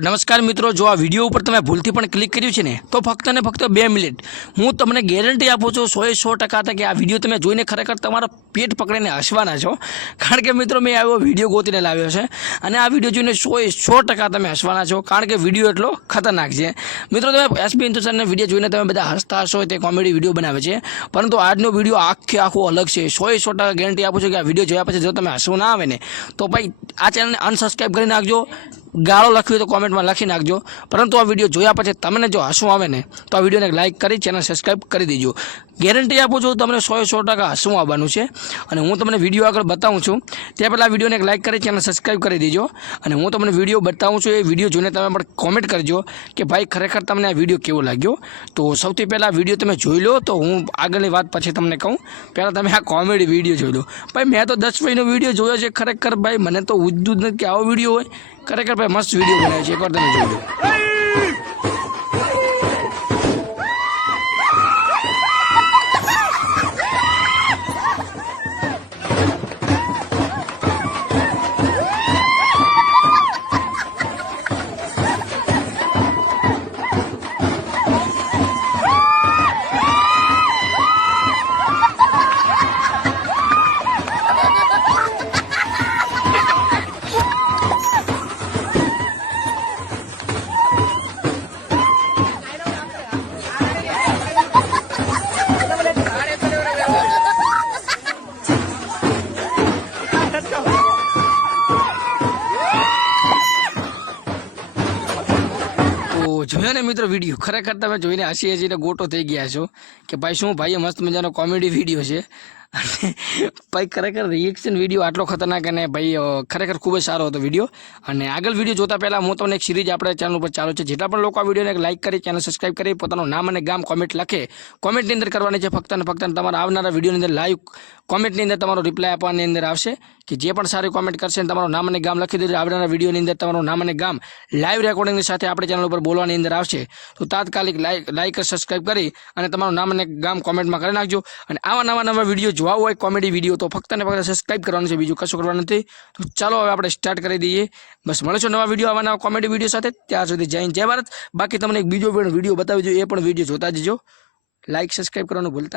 નમસ્કાર મિત્રો, જો આ વીડિયો ઉપર તમે ભૂલથી પણ ક્લિક કર્યું છે ને, તો ફક્ત ને ફક્ત બે મિનિટ. હું તમને ગેરંટી આપું છું સોએ સો ટકા હતા કે આ વીડિયો તમે જોઈને ખરેખર તમારા પેટ પકડીને હસવાના છો. કારણ કે મિત્રો, મેં આવ્યો વીડિયો ગોતીને લાવ્યો છે અને આ વીડિયો જોઈને સોએ સો ટકા તમે હસવાના છો, કારણ કે વીડિયો એટલો ખતરનાક છે. મિત્રો, તમે એસપી હિન્દુસ્તાનના વીડિયો જોઈને તમે બધા હસતા હશો, તે કોમેડી વીડિયો બનાવે છે. પરંતુ આજનો વીડિયો આખે આખો અલગ છે. સોએ સો ટકા ગેરંટી આપું છું કે આ વીડિયો જોયા પછી જો તમે હસવું ના આવે ને, તો ભાઈ આ ચેનલને અનસબસ્ક્રાઈબ કરી નાખજો. ગાળો લખવી તો કોમેન્ટમાં લખી નાખજો. પરંતુ આ વીડિયો જોયા પછી તમને જો હસવું આવે ને, તો આ વિડીયોને લાઇક કરી ચેનલ સબસ્ક્રાઈબ કરી દેજો. ગેરંટી આપું છું તમને સો સો ટકા હસવું આવવાનું છે. અને હું તમને વીડિયો આગળ બતાવું છું. તે પહેલાં વિડીયોને લાઇક કરી ચેનલ સબસ્ક્રાઈબ કરી દેજો. અને હું તમને વીડિયો બતાવું છું એ વીડિયો જોઈને તમે પણ કોમેન્ટ કરજો કે ભાઈ ખરેખર તમને આ વીડિયો કેવો લાગ્યો? તો સૌથી પહેલાં વીડિયો તમે જોઈ લો, તો હું આગળની વાત પછી તમને કહું. પહેલાં તમે આ કોમેડી વીડિયો જોઈ લો. ભાઈ મેં તો દસ મહિનો વીડિયો જોયો છે ખરેખર ભાઈ. મને તો ઉજ્જું કે આવો વીડિયો હોય. ખરેખર ભાઈ મસ્ત વીડિયો બનાવ્યો છે. એકવાર તમે જોઈ લો. જોયો ને મિત્રો વીડિયો ખરેખર તમે જોઈને હસી હસીને ગોટો થઈ ગયા છો કે ભાઈ શું ભાઈએ મસ્ત મજાનો કોમેડી વીડિયો છે. અને ભાઈ, ખરેખર રિએક્શન વીડિયો આટલો ખતરનાક અને ભાઈ ખરેખર ખૂબ જ સારો હતો વીડિયો અને આગળ વીડિયો જોતા પહેલાં હું તમને એક સિરીઝ આપણે ચેનલ ઉપર ચાલુ છે. જેટલા પણ લોકો આ વિડીયોને લાઇક કરી ચેનલ સબસ્ક્રાઈબ કરી, પોતાનું નામ અને ગામ કોમેન્ટ લખે કોમેન્ટની અંદર કરવાની છે ફક્ત અને ફક્ત તમારા આવનારા વિડીયોની અંદર લાઈવ કોમેન્ટની અંદર તમારો રિપ્લાય આપવાની અંદર આવશે કે જે પણ સારી કોમેન્ટ કરશે અને તમારું નામ અને ગામ લખી દેજો. આવનારા વિડીયોની અંદર તમારું નામ અને ગામ લાઈવ રેકોર્ડિંગની સાથે આપણે ચેનલ ઉપર બોલવાની અંદર આવશે. તો તાત્કાલિક લાઈક લાઈક સબસ્ક્રાઇબ કરી અને તમારું નામ અને ગામ કોમેન્ટમાં કરી નાખજો. અને આવા નવા નવા વીડિયો જોવા હોય કોમેડી વીડિયો તો ફક્ત ને ફક્ત સબસ્ક્રાઇબ કરવાનું છે. બીજું કશું કરવાનું નથી. તો ચાલો હવે આપણે સ્ટાર્ટ કરી દઈએ. બસ મળશો નવા વીડિયો આવા નવા કોમેડી વીડિયો સાથે. ત્યાં સુધી જય જય ભારત. બાકી તમને એક બીજો વીડિયો બતાવી દઉં, એ પણ વીડિયો જોતા જજો. લાઇક સબસ્ક્રાઈબ કરવાનું ભૂલતા